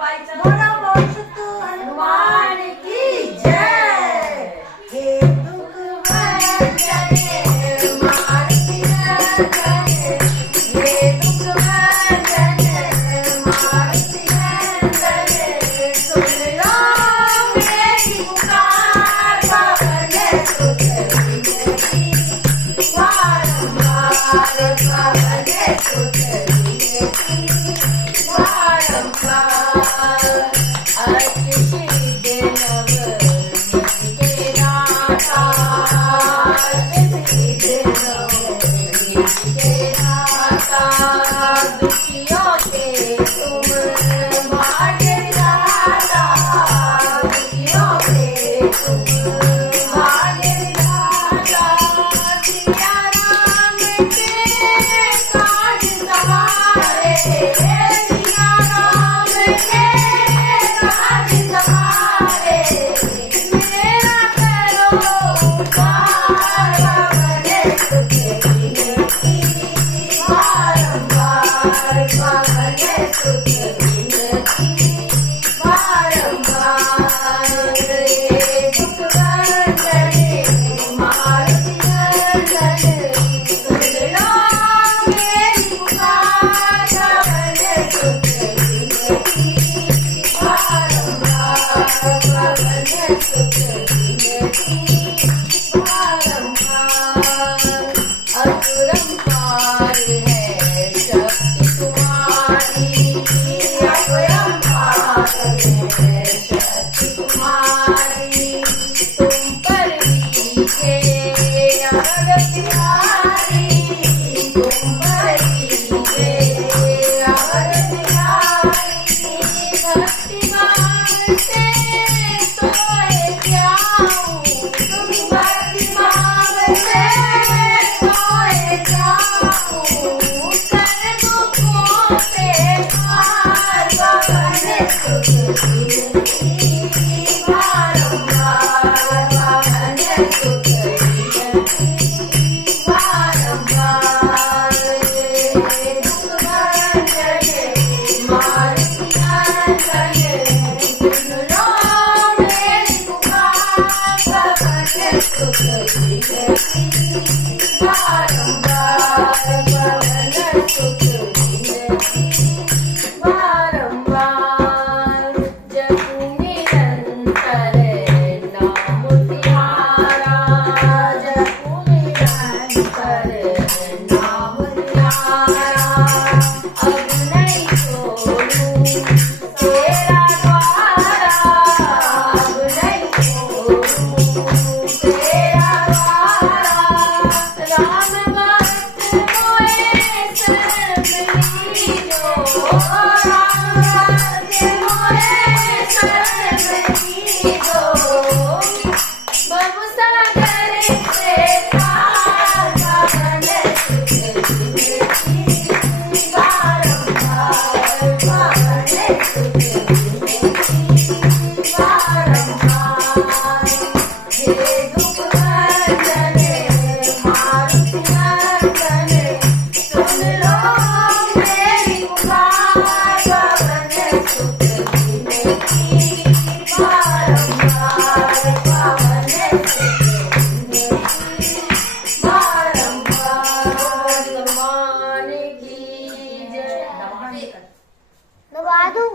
बोलो बोल सतु हनुमान की जय। हे दुख भंजने मारुति नंदन, हे दुख भंजने मारुति नंदन, सुन लो मेरी पुकार, पवन सुत विनती बारंबार, पवन सुत विनती बारंबार। अष्टसिद्ध नवनीत के दाता, अष्टसिद्ध नवनीत के दाता, दुखियों के तुम भाग्य विधाता, दुखियों के तुम भाग्य विधाता। सिया राम के काज सवारे, सिया राम के काज सवारे, मेरा करो उद्धार, पवन सुत विनती बारंबार, पवन सुत विनती बारंबार। हे दुख भंजने मारुति नंदन, सुन लो मेरी पुकार, पवन सुत विनती बारंबार, पवन सुत विनती बारंबार। अपरंपार है शक्ति तुम्हारी, अपरंपार है शक्ति तुम्हारी, तुम पर लीखे अवध बिहारी, तुम पर लीखे अवध बिहारी। भक्ति मांगते सोए जाऊं, तुम भक्ति मांगते सोए जाऊं, सर्वों से पार, पवन सुत विनती बारंबार, पवन सुत विनती बारंबार। हे दुख भंजने मारुति नंदन, सुन लो मेरी पुकार, पवन सुत विनती बारंबार, पवन सुत विनती बारंबार। जपू निरंतर नाम तुम्हारा, जपू निरंतर नाम तुम्हारा, अब नहीं छोड़ूं तेरा द्वारा, अब नहीं छोड़ूं तेरा द्वारा। राम भक्त मोए शरण लीजो, राम भक्त मोए शरण लीजो, बहु सागर से पार, पवन सुत विनती बारंबार, पवन सुत विनती बारंबार। हे दुख भंजने मारुति नंदन, सुन लो मेरी पुकार, पवन सुत विनती बारंबार, पवन सुत विनती बारंबार। हनुमान की जय। नवा दूं